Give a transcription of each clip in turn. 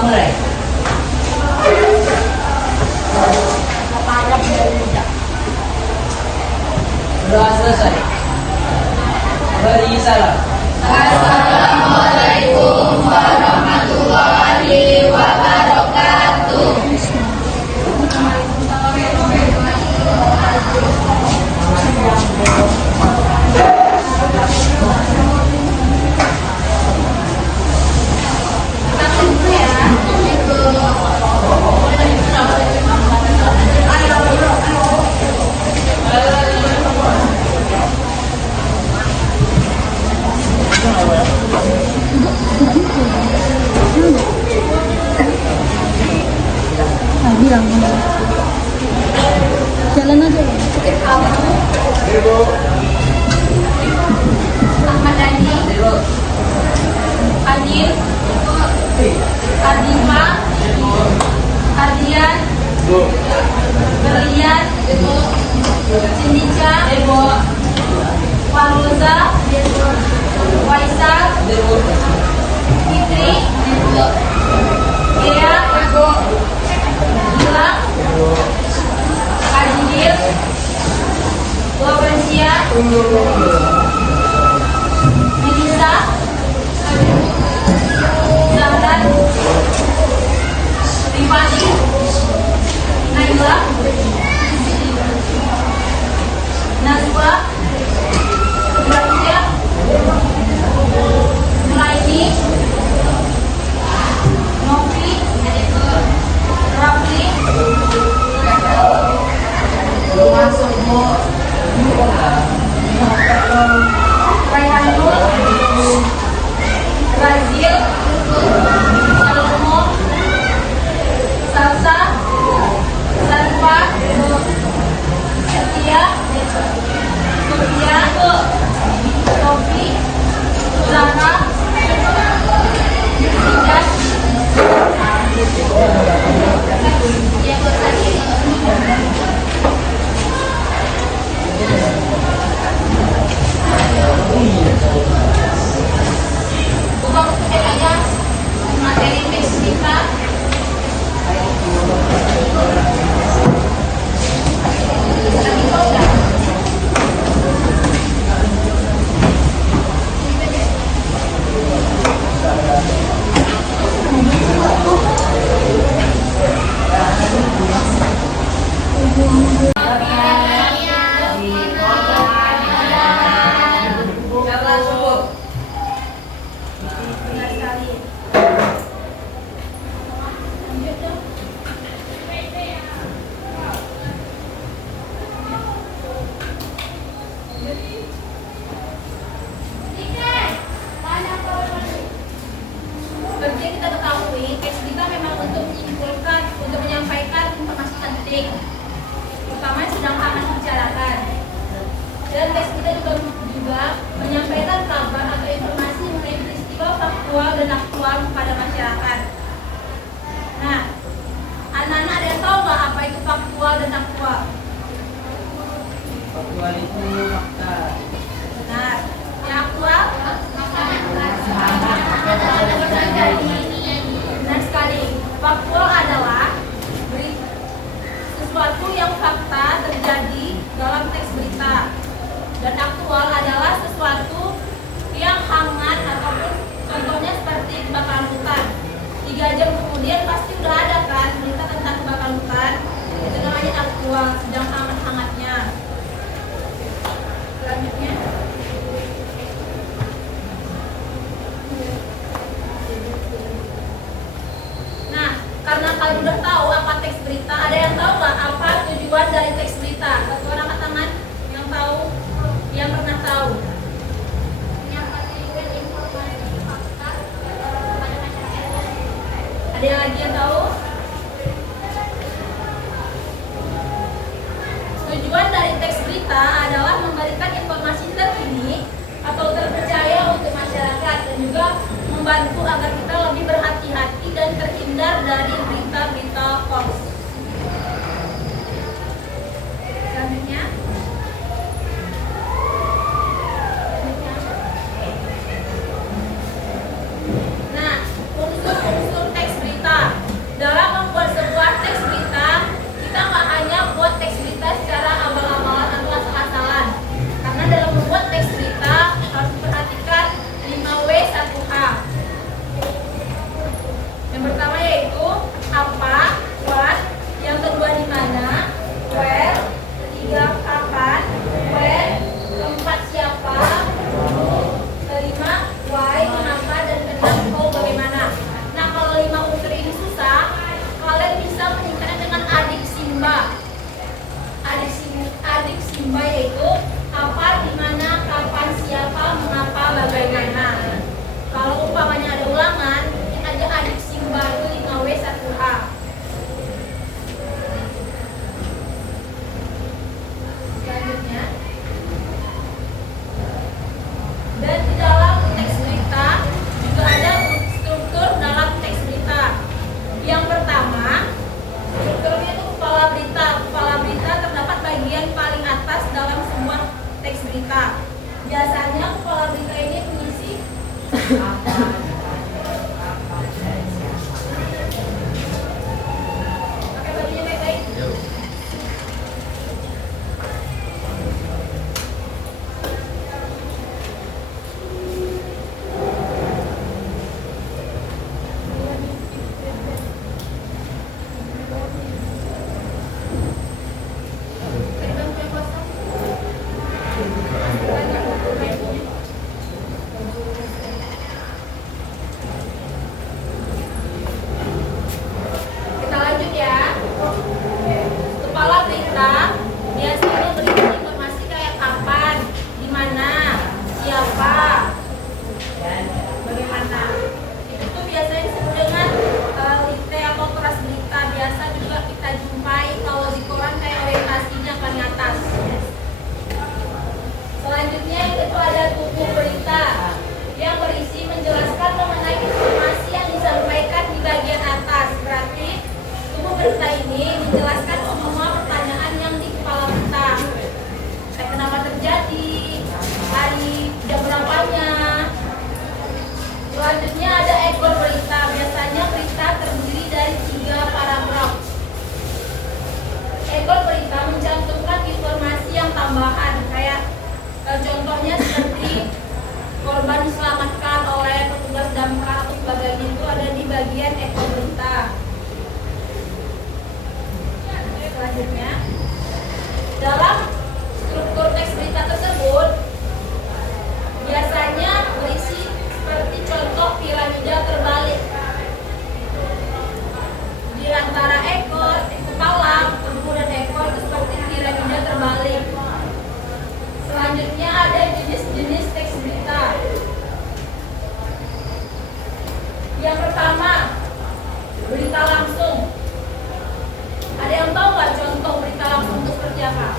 Mulai. Doa selesai. Beri salam. Assalamualaikum warahmatullahi wabarakatuh. Bilang jalan aja. Ahmad Dhani, Adil, Adima, Ardian, Berlian, Cindica, Waluza, Waisal, Fitri, Gea, Gilang, Adil, Laurencia, Melissa, Zahran, Rifani, Naila, Nazwa, Gracia, Melaini, Novi, Rafli, Raihanul, Razil, Salomo, Salsa, Sarfa, Setia, Sofia, Sofi, Zara, Sidat, buka buku aja materi teks kita. Seperti yang kita ketahui, teks kita memang untuk menyimpulkan, untuk menyampaikan informasi penting, terutama yang sedang akan dibicarakan. Dan teks kita juga menyampaikan kabar atau informasi mengenai peristiwa faktual dan aktual kepada masyarakat. Nah, anak-anak ada yang tahu nggak apa itu faktual dan aktual? Faktual itu fakta. Nah, yang aktual? Benar sekali. Faktual adalah sesuatu yang fakta terjadi dalam teks berita. Dan aktual adalah sesuatu yang hangat ataupun contohnya seperti kebakaran hutan. 3 jam kemudian pasti udah ada kan berita tentang kebakaran hutan. Itu namanya aktual, sedang hangat-hangatnya. Selanjutnya. Nah, karena kalian udah tahu apa teks berita, ada yang tahu nggak apa tujuan dari teks berita? Satu orang angkat tangan yang tahu, yang pernah tahu. Menyampaikan informasi fakta kepada masyarakat. Ada yang lagi yang tahu? Tujuan dari teks berita adalah memberikan informasi terkini atau terpercaya untuk masyarakat dan juga membantu agar kita lebih berhati-hati dan terhindar dari berita-berita hoax. Selanjutnya. diselamatkan oleh petugas damkar atau sebagainya itu ada di bagian ekor berita. Selanjutnya, dalam struktur teks berita tersebut biasanya berisi seperti contoh piramida terbalik. Di antara ekor, kepala, tubuh dan ekor itu seperti piramida terbalik. Selanjutnya ada jenis-jenis teks berita. Yang pertama, berita langsung. Ada yang tahu nggak contoh berita langsung itu seperti apa?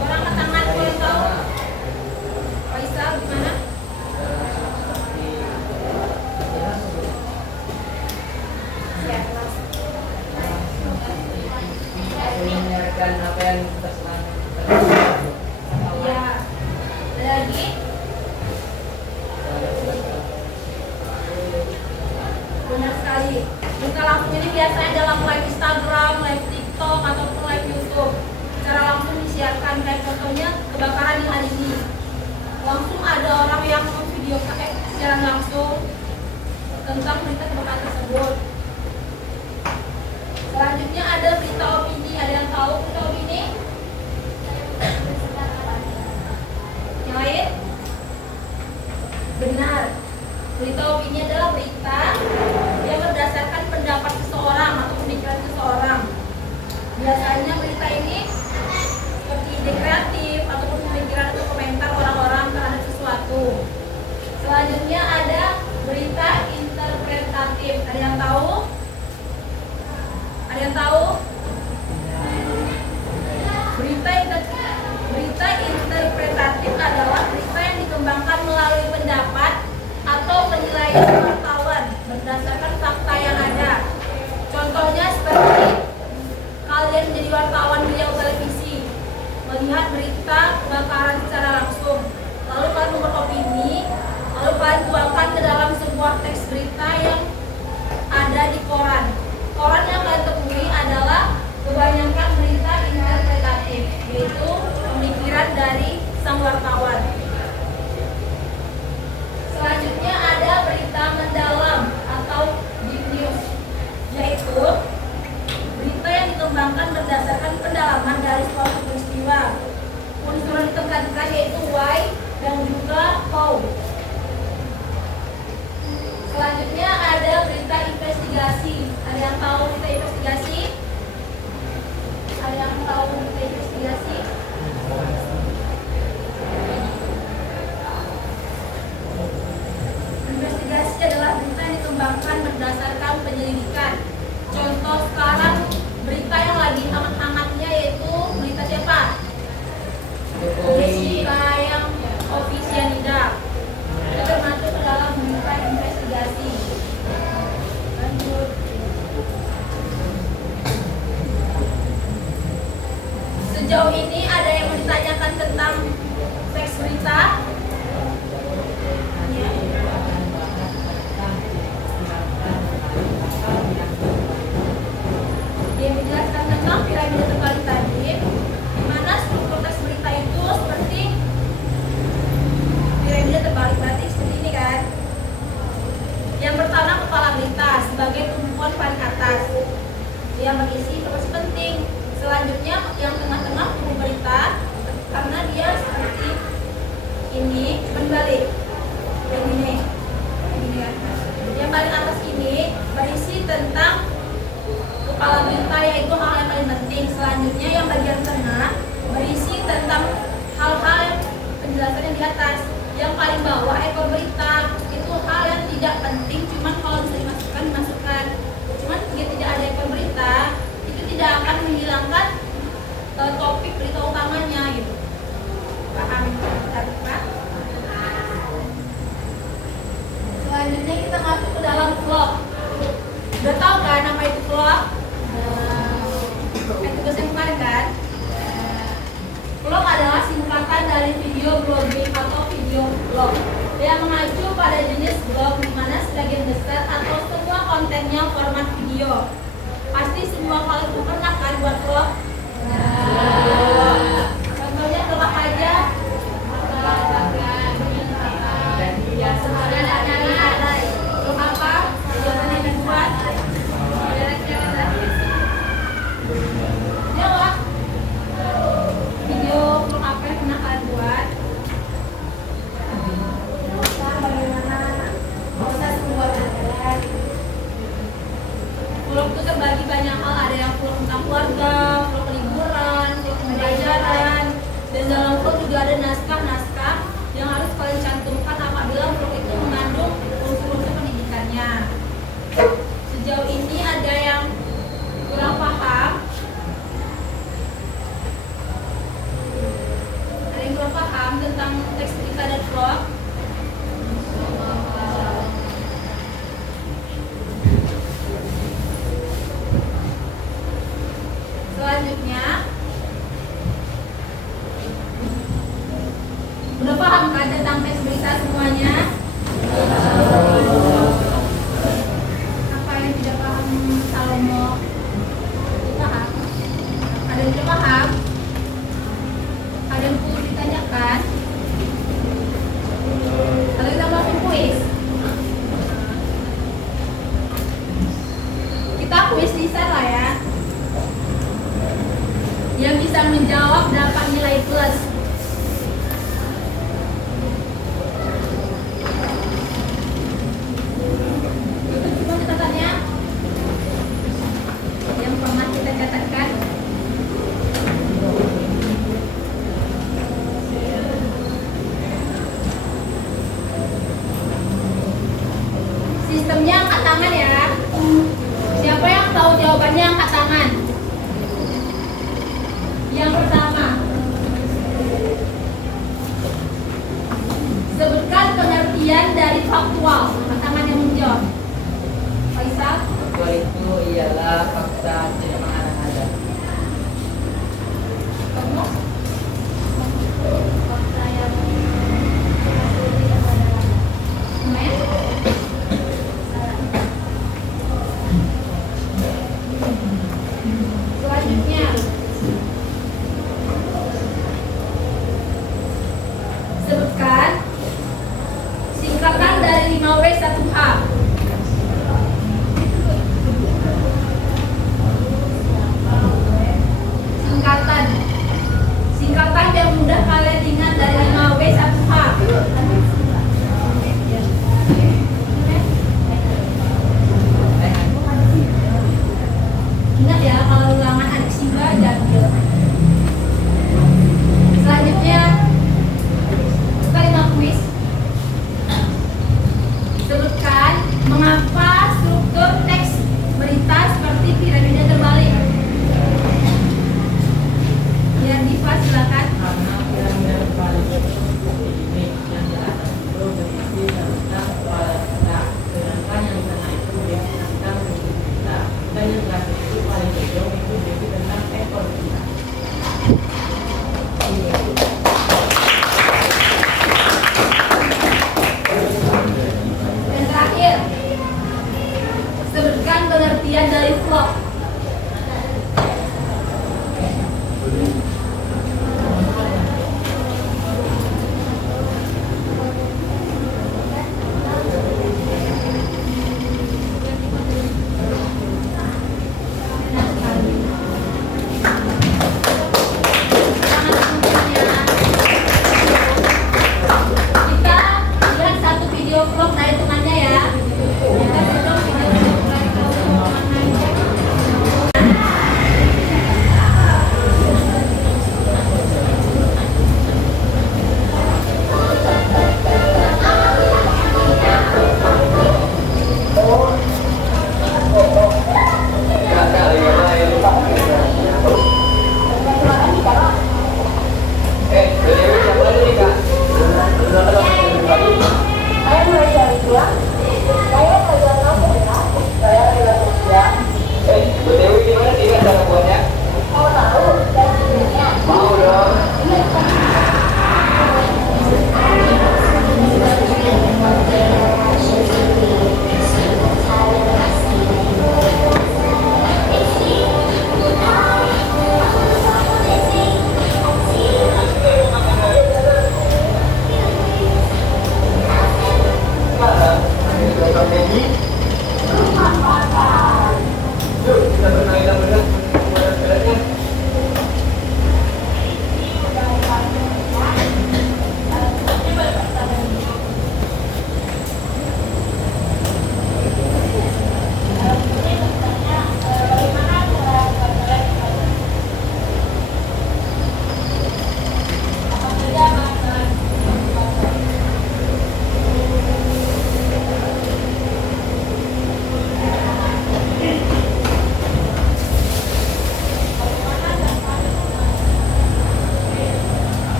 Orang angkat tangan, ada yang tahu? Faisal gimana? Ya, mendengarkan apa yang terserah. ya. Ada lagi? Benar sekali. Berita langsung ini biasanya dalam live Instagram, live TikTok, ataupun live YouTube. Secara langsung disiarkan, kayak contohnya kebakaran di hari ini. Langsung ada orang yang memvideo siaran langsung tentang berita kebakaran tersebut. Selanjutnya ada berita opini. Ada yang tahu berita opini? Yang lain? Benar. Berita opini adalah berita yang berdasarkan pendapat seseorang atau pemikiran seseorang. Biasanya berita ini seperti ide kreatif ataupun pemikiran atau komentar orang-orang terhadap sesuatu. Selanjutnya ada berita interpretatif. Ada yang tahu? Ada yang tahu? Berita interpretatif adalah berita yang dikembangkan melalui pendapat atau penilaian wartawan berdasarkan fakta yang ada. Contohnya seperti kalian menjadi wartawan beliau televisi, melihat berita kebakaran secara langsung, lalu kalian beropini, lalu kalian tuangkan ke dalam sebuah teks berita yang ada di koran. Koran yang kalian temui adalah kebanyakan berita interpretatif, yaitu pemikiran dari sang wartawan. Selanjutnya ada berita mendalam atau deep news, yaitu berita yang dikembangkan berdasarkan pendalaman dari suatu peristiwa. Unsur yang ditekankan yaitu why dan juga how. Selanjutnya ada berita investigasi. Ada yang tahu berita investigasi? Ada yang tahu berita investigasi? Investigasi adalah berita yang dikembangkan berdasarkan penyelidikan. Contoh sekarang berita yang lagi hangat-hangatnya yaitu berita siapa? Jessica yang Officianida. Itu termasuk ke dalam berita investigasi. Lanjut. Sejauh ini ada yang mau ditanyakan tentang teks berita? Ya. Dia menjelaskan tentang piramida terbalik tadi, di mana struktur teks berita itu seperti piramida terbalik berarti seperti ini kan. Yang pertama kepala berita sebagai tumpuan paling atas yang berisi informasi penting. Selanjutnya yang tengah-tengah tumpuan berita karena dia seperti ini, berbalik ini kan. Yang paling atas ini berisi tentang kepala berita yaitu hal yang paling penting. Selanjutnya yang bagian tengah berisi tentang hal-hal penjelasan yang di atas. Yang paling bawah ekor berita itu hal yang tidak penting, cuman kalau bisa dimasukkan. Cuman jika tidak ada ekor berita itu tidak akan menghilangkan topik berita utamanya gitu. Paham? Pak? Selanjutnya kita masuk ke dalam vlog. Udah tahu kan apa itu vlog? Tugasnya kemarin kan? Vlog adalah singkatan dari video blogging atau video vlog yang mengacu pada jenis blog di mana sebagian besar atau semua kontennya format video. Pasti semua kalian tuh pernah kan buat vlog? Contohnya vlog apa aja? vlog itu terbagi banyak hal, ada yang vlog tentang keluarga, vlog liburan, vlog pembelajaran, dan dalam vlog juga ada naskah-naskah yang harus kalian cantumkan apabila vlog itu mengandung unsur-unsur pendidikannya. Sejauh ini ada yang kurang paham, tentang teks cerita dan vlog. Selanjutnya, udah paham kan tentang teks berita semuanya? Apa yang tidak paham Salomo? Paham? Ada yang tidak paham? Ada yang perlu ditanyakan? Kalau kita langsung kuis, kita kuis lisan lah ya. Yang bisa menjawab dapat nilai plus. Itu cuma catatannya yang pernah kita catatkan. Sistemnya angkat tangan ya. Siapa yang tahu jawabannya angkat tangan? Yang pertama, sebutkan pengertian dari faktual. Angkat tangan yang menjawab. Faisal? Faktual itu ialah fakta tidak mengada-ngada. Kamu? Fakta yang tidak ada. Men? Selanjutnya, sebutkan singkatan dari 5W 1H. Singkatan yang mudah kalian ingat dari 5W 1H. Ingat ya, kalau ulangan adik Simba jambil. Selanjutnya, kalimat kuis. Sebutkan mengapa struktur teks berita seperti piramida terbalik. Ya, Diva silakan. Karena piramida terbalik ini yang di atas itu berisi tentang kepala kita, sedangkan yang di tengah itu berisi tentang tubuh kita, dan yang terakhir itu paling ujung itu berisi tentang ekor kita. Dan terakhir, sebutkan pengertian dari vlog. Kita lihat satu video vlog dari temannya ya. Kita tonton video vlog dari temannya.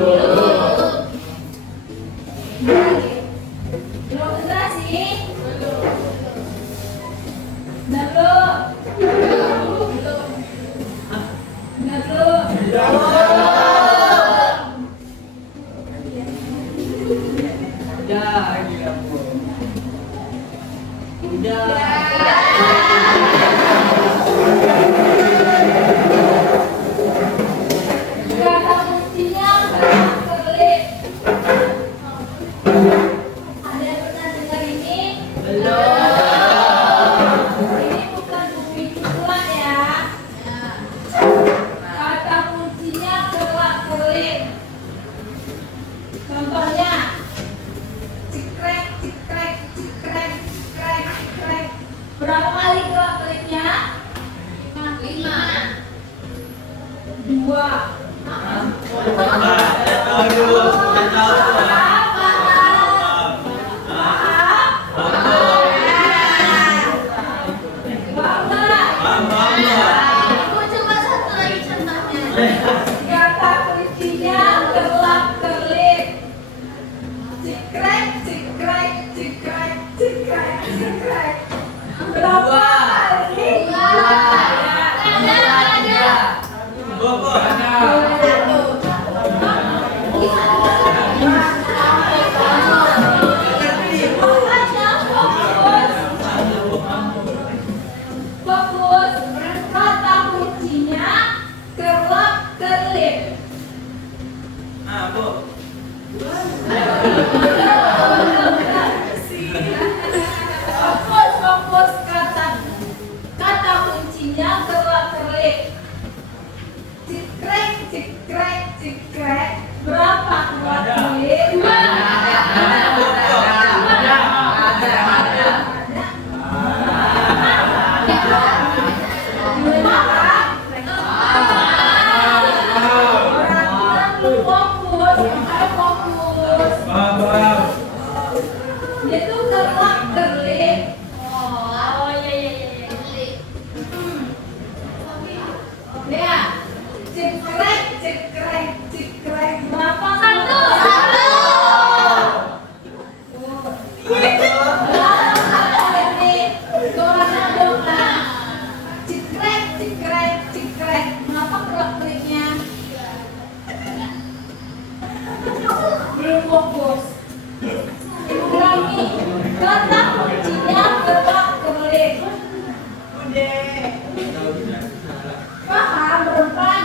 Belum konsentrasi? Belum. Kata kuncinya kelip. Ada yang pernah dengar ini? Ini bukan bumi tuan ya. Kata kuncinya kelap-kelip. Contohnya, cekrek, cekrek, cekrek, cekrek, cekrek. Berapa kali kelap-kelipnya? 5. 2. Kata kuncinya kelap-kelip. Cekrek, cekrek, cekrek, cekrek, cekrek. Berapa kali? Fokus. Kata kuncinya kelap-kelip. Fokus kata kuncinya kelap-kelip. Cekrek, cekrek, cekrek. Berapa kelap-kelip? Fokus. Dia tuh kelap-kelip. Ya, cekrek, cekrek, cekrek. Berapa? 1. Cekrek, cekrek, cekrek. Berapa kelap-kelipnya? Belum fokus. Ulangi. Kata kuncinya kelap-kelip. Paham berempat?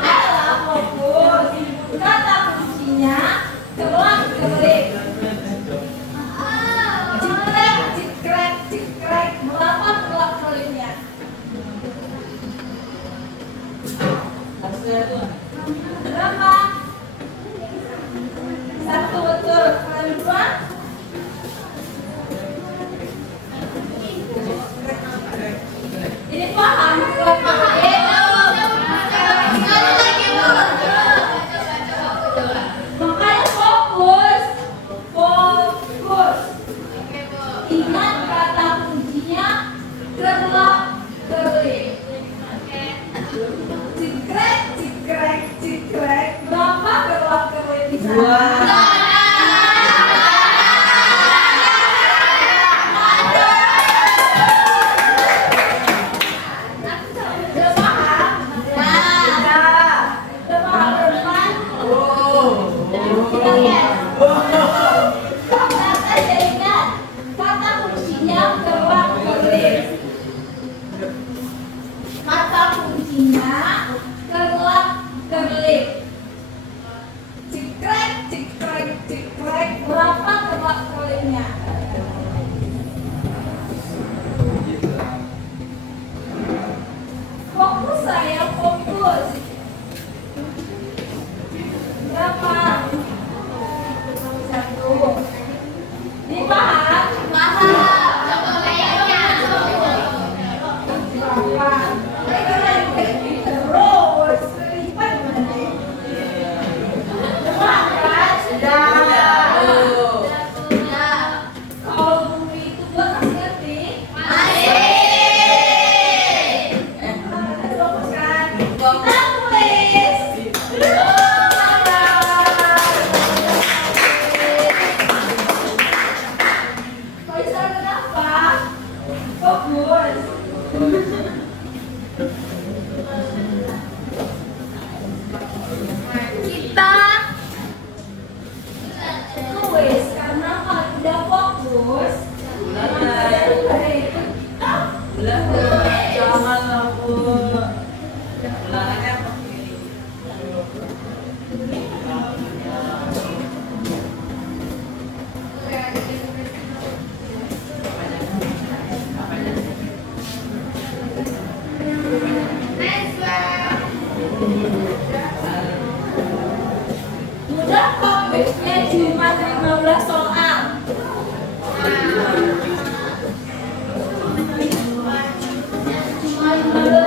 Alah, fokus. Kata kuncinya kelap-kelip. Cekrek, cekrek, cekrek. Berapa kelap-kelipnya? Berapa? 1 betul. Kalian berdua? Ini paham? Makanya fokus. Fokus. Ingat kata kuncinya kelap-kelip. Cekrek, cekrek, cekrek. Berapa kelap-kelip di sana? Sudah paham? Sudah paham berempat? Kita lihat. Kata ingat. Kata kuncinya kelap-kelip. Kata kuncinya kelap-kelip. Cekrek, cekrek, cekrek. Berapa kelap-kelipnya? Fokus saya, fokus. Berapa? 1. Ini paham? Terus lipat mana? Kalau bumi itu buat masih ngerti? Masih. Fokus kan? Kita mulai. Ulangannya apa? Mudah kok, kuisnya cuma 15 soal. Cuma 15.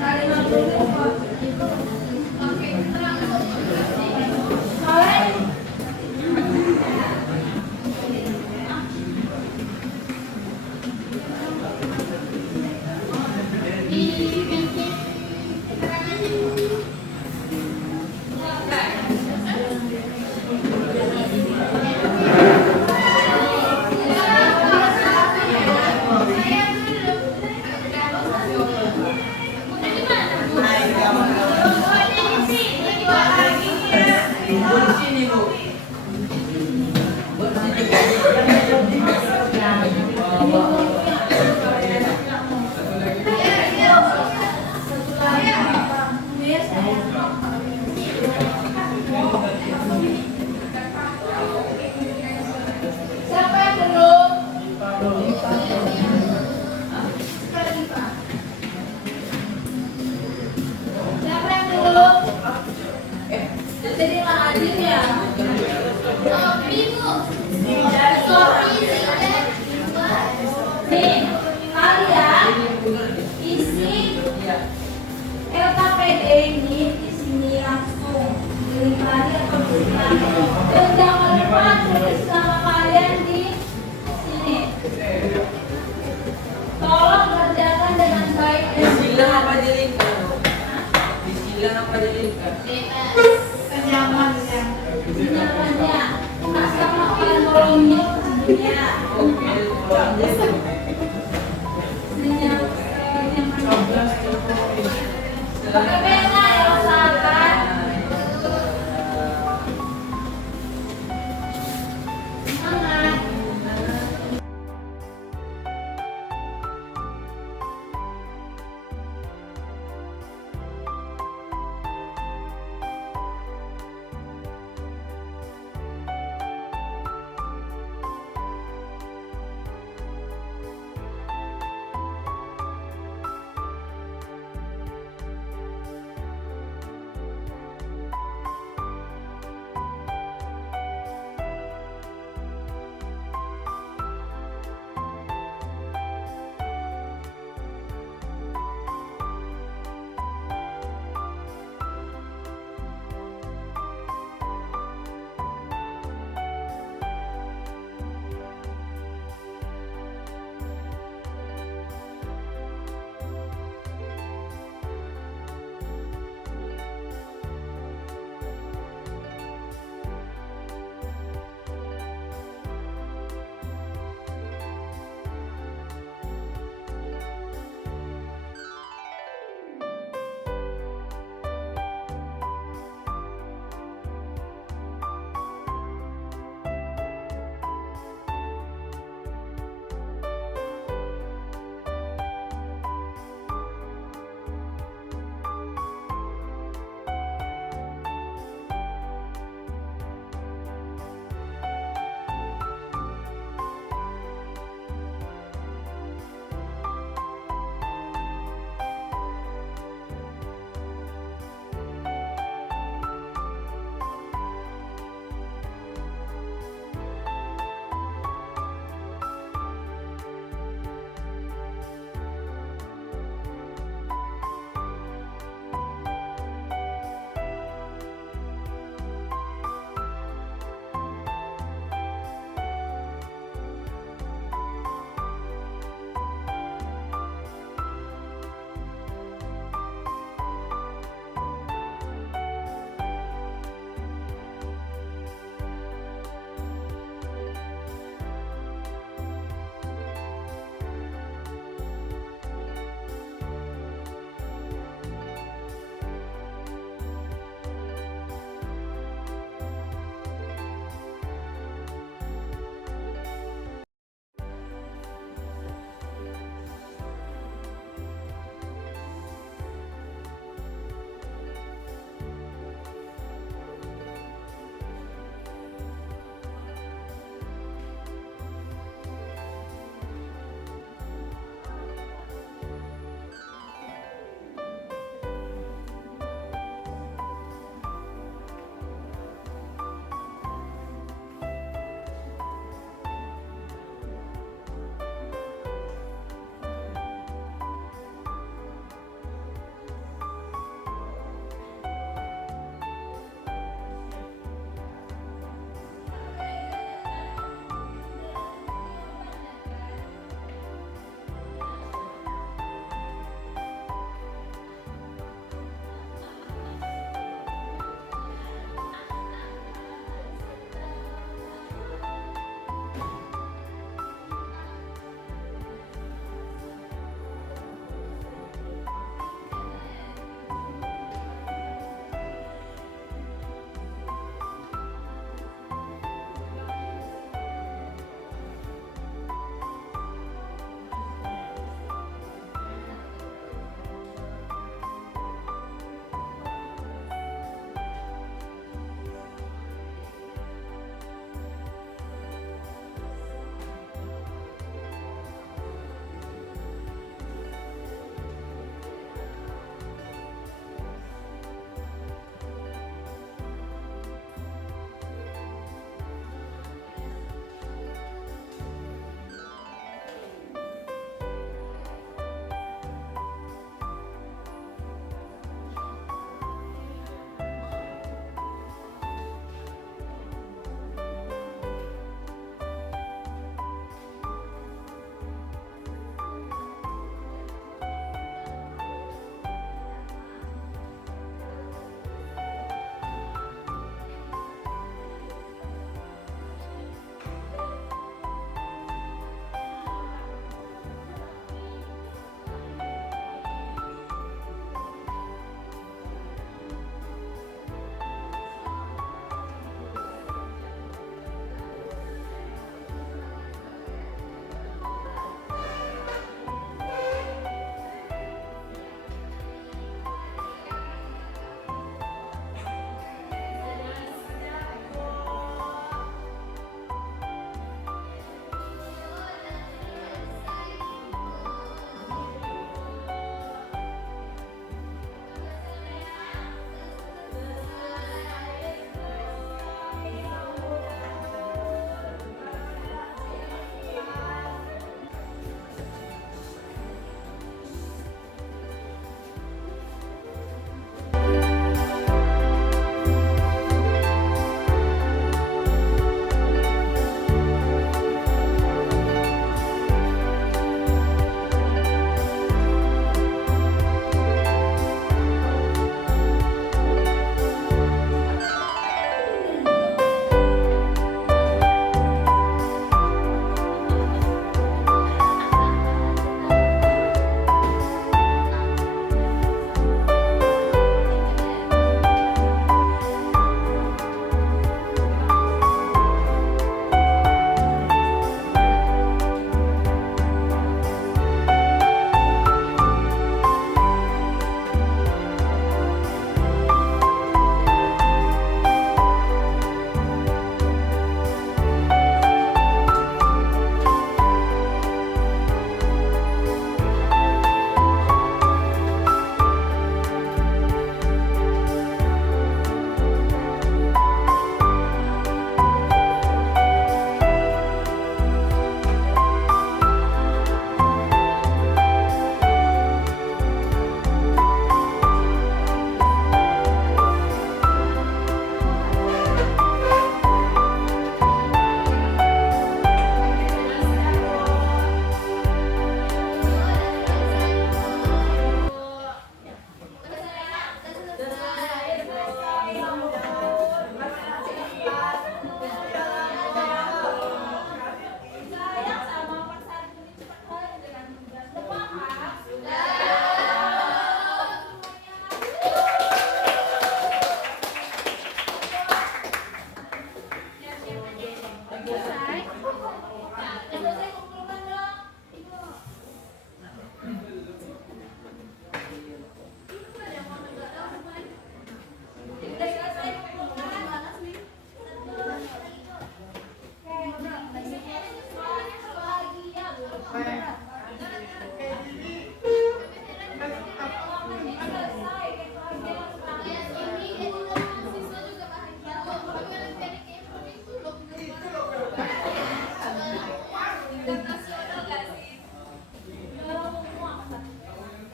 Kali 50 kok. Soalnya Bu di sini, Bu. Bu di sini. siapa yang belum? Siapa yang belum? Jadi nggak adil ya? Nih, kalian isi LKPD ini di sini langsung dilingkari atau disilang. Dan jangan lupa tulis nama kalian di sini. Tolong kerjakan dengan baik dan Disilang benar. apa dilingkar? Disilang apa dilingkar? Senyamannya. Tak sama kalian tolongnya sebenarnya. Oke, tolong. Pakai pena ya usahakan. Semangat.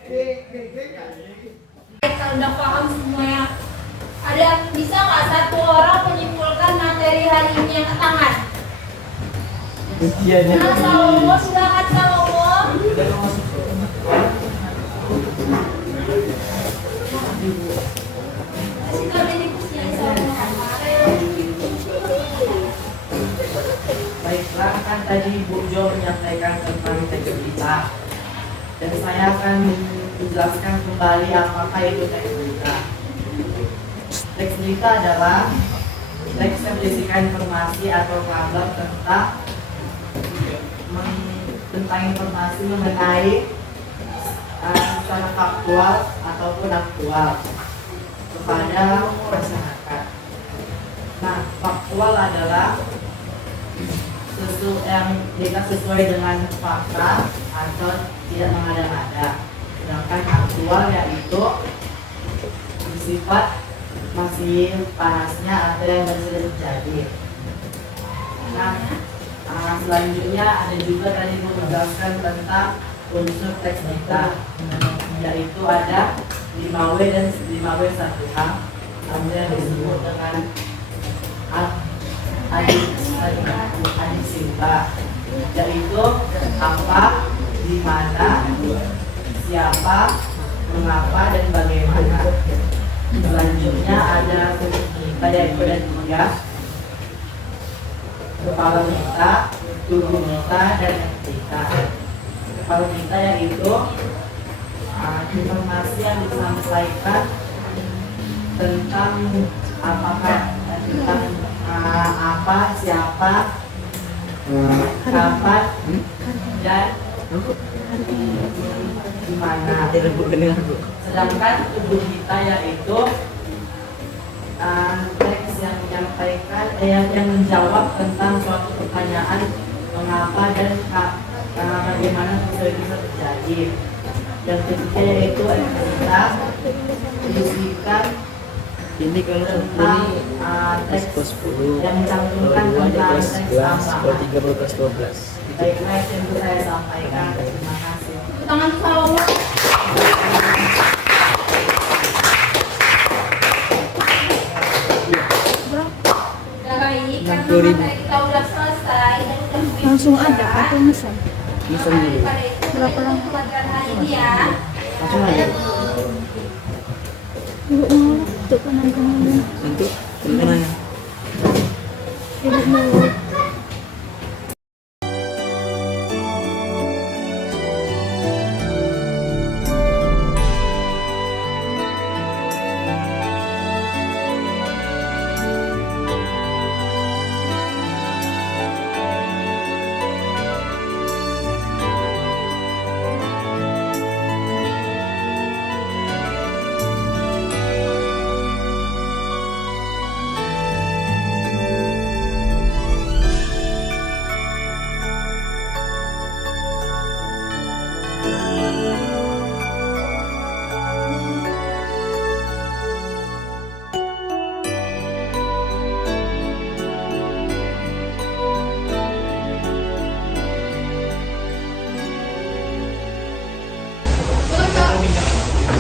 Kalau udah paham semuanya, ada bisa nggak satu orang menyimpulkan materi hari ini yang ke tangan? Nah, Salomo, silakan Salomo. Sikap ini kusian Salomo. Baiklah, kan tadi Bu Jo menyampaikan tentang teks berita, dan saya akan menjelaskan kembali apakah itu teks berita. Teks berita adalah teks yang berisikan informasi atau kabar tentang informasi mengenai secara faktual ataupun aktual kepada masyarakat. Nah, faktual adalah sesuatu yang tidak sesuai dengan fakta atau tidak mengada-ngada. Sedangkan aktual yaitu bersifat masih panasnya atau yang baru saja terjadi. Nah, selanjutnya ada juga tadi menjelaskan tentang unsur teks berita, yaitu ada 5W dan 5W1H, yang disebut dengan adik simba, yaitu apa, di mana, siapa, mengapa, dan bagaimana. Selanjutnya ada pada episode 3, kepala kita, tubuh kita, dan etika. Kepala kita yaitu informasi yang disampaikan tentang apakah tentang apa, siapa, kapan, dan di mana. Sedangkan tubuh kita yaitu teks yang menyampaikan yang menjawab tentang suatu pertanyaan mengapa dan bagaimana bisa terjadi. Yang ketiga yaitu kita berisikan ini kalau tentang teks yang mencantumkan tentang teks tambahan. 13 12. Baiklah, yang bisa saya sampaikan. Terima kasih. Tangan Salomo. Baik, karena materi kita udah selesai dan udah Langsung ada atau misal? Misal dulu. daripada itu Berapa lama? pelajaran hari ini ya. Langsung aja. Ibu mau untuk kanan-kanan. Untuk pengenannya. Ibu mau.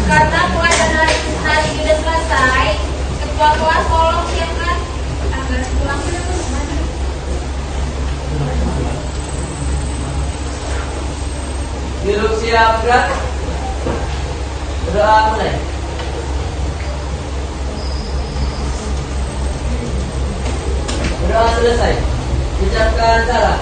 Karena pelajaran hari ini sudah selesai, ketua kelas tolong siapkan anggaran pulang. Hidup siap gerak. Berdoa mulai. Berdoa selesai. Ucapkan salam.